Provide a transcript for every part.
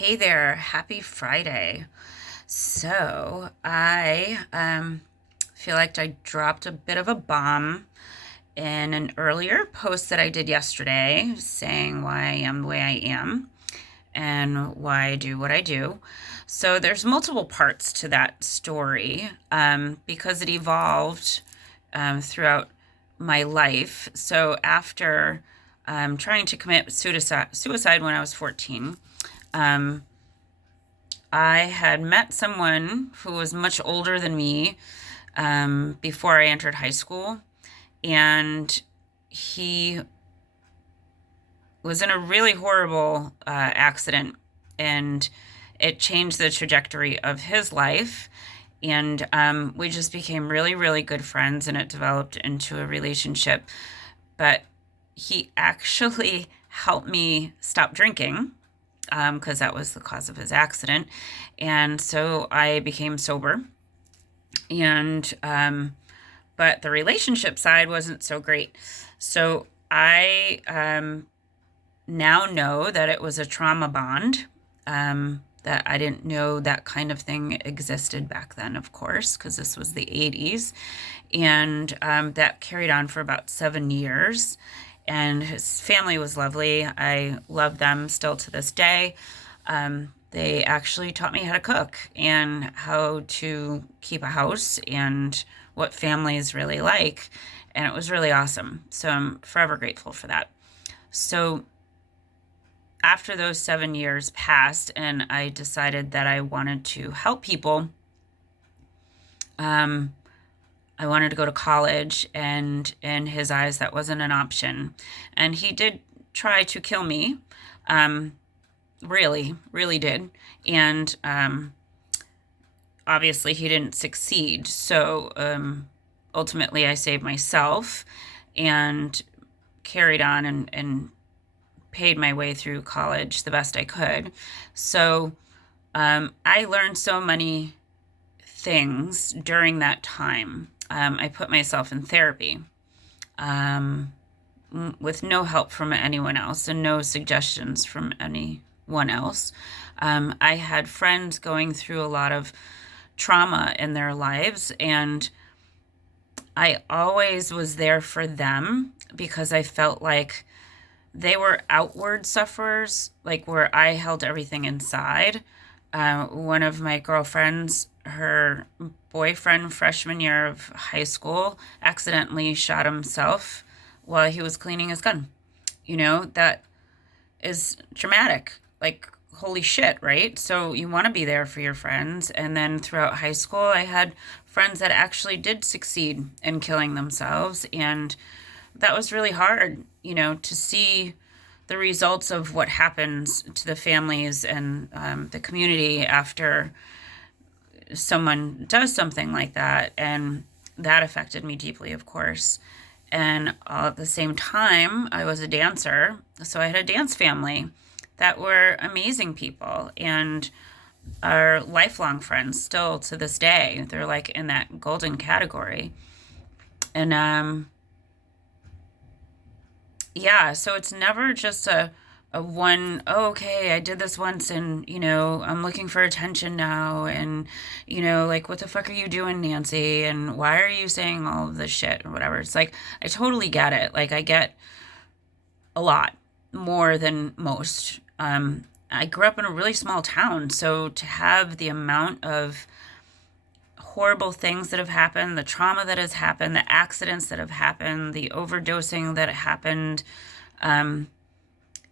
Hey there, happy Friday. I feel like I dropped a bit of a bomb in an earlier post that I did yesterday saying why I am the way I am and why I do what I do. So there's multiple parts to that story because it evolved throughout my life. So after trying to commit suicide when I was 14, um, I had met someone who was much older than me before I entered high school, and he was in a really horrible accident, and it changed the trajectory of his life. And we just became really, really good friends, and it developed into a relationship. But he actually helped me stop drinking because that was the cause of his accident. And so I became sober. And, but the relationship side wasn't so great. So I now know that it was a trauma bond. That I didn't know that kind of thing existed back then, of course, because this was the 80s. And that carried on for about 7 years. And his family was lovely. I love them still to this day. They actually taught me how to cook and how to keep a house and what families really like. And it was really awesome. So I'm forever grateful for that. So after those 7 years passed and I decided that I wanted to help people, um, I wanted to go to college, and in his eyes, that wasn't an option. And he did try to kill me, really, really did. And obviously, he didn't succeed. So ultimately, I saved myself and carried on and paid my way through college the best I could. So I learned so many things during that time. I put myself in therapy um, with no help from anyone else and no suggestions from anyone else. I had friends going through a lot of trauma in their lives, and I always was there for them because I felt like they were outward sufferers, like where I held everything inside. One of my girlfriends, her boyfriend, freshman year of high school, accidentally shot himself while he was cleaning his gun. That is dramatic. Like, holy shit, right? So you want to be there for your friends. And then throughout high school, I had friends that actually did succeed in killing themselves. And that was really hard, to see the results of what happens to the families and the community after someone does something like that. And that affected me deeply, of course. And all at the same time, I was a dancer. So I had a dance family that were amazing people and are lifelong friends still to this day. They're like in that golden category. And yeah, so it's never just a one, oh, okay, I did this once and, I'm looking for attention now. And, like, what the fuck are you doing, Nancy? And why are you saying all of this shit or whatever? It's like, I totally get it. Like, I get a lot more than most. I grew up in a really small town. So to have the amount of horrible things that have happened, the trauma that has happened, the accidents that have happened, the overdosing that happened, um,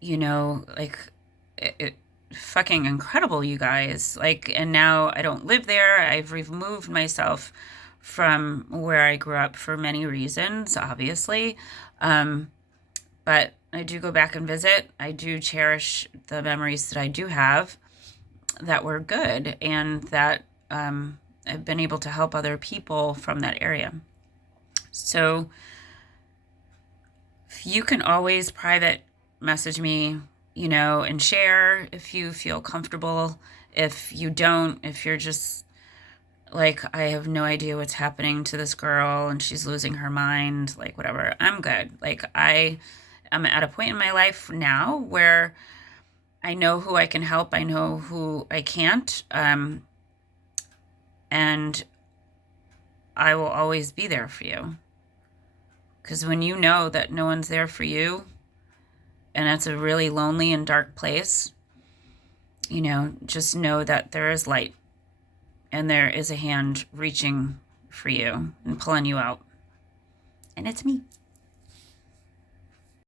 like it fucking incredible, you guys. Like, and now I don't live there. I've removed myself from where I grew up for many reasons, obviously. But I do go back and visit. I do cherish the memories that I do have that were good and that I've been able to help other people from that area. So you can always private message me, and share if you feel comfortable. If you don't, if you're just like, I have no idea what's happening to this girl and she's losing her mind, like, whatever, I'm good. Like, I am at a point in my life now where I know who I can help. I know who I can't. And I will always be there for you. Because when you know that no one's there for you, and it's a really lonely and dark place, just know that there is light and there is a hand reaching for you and pulling you out. And it's me.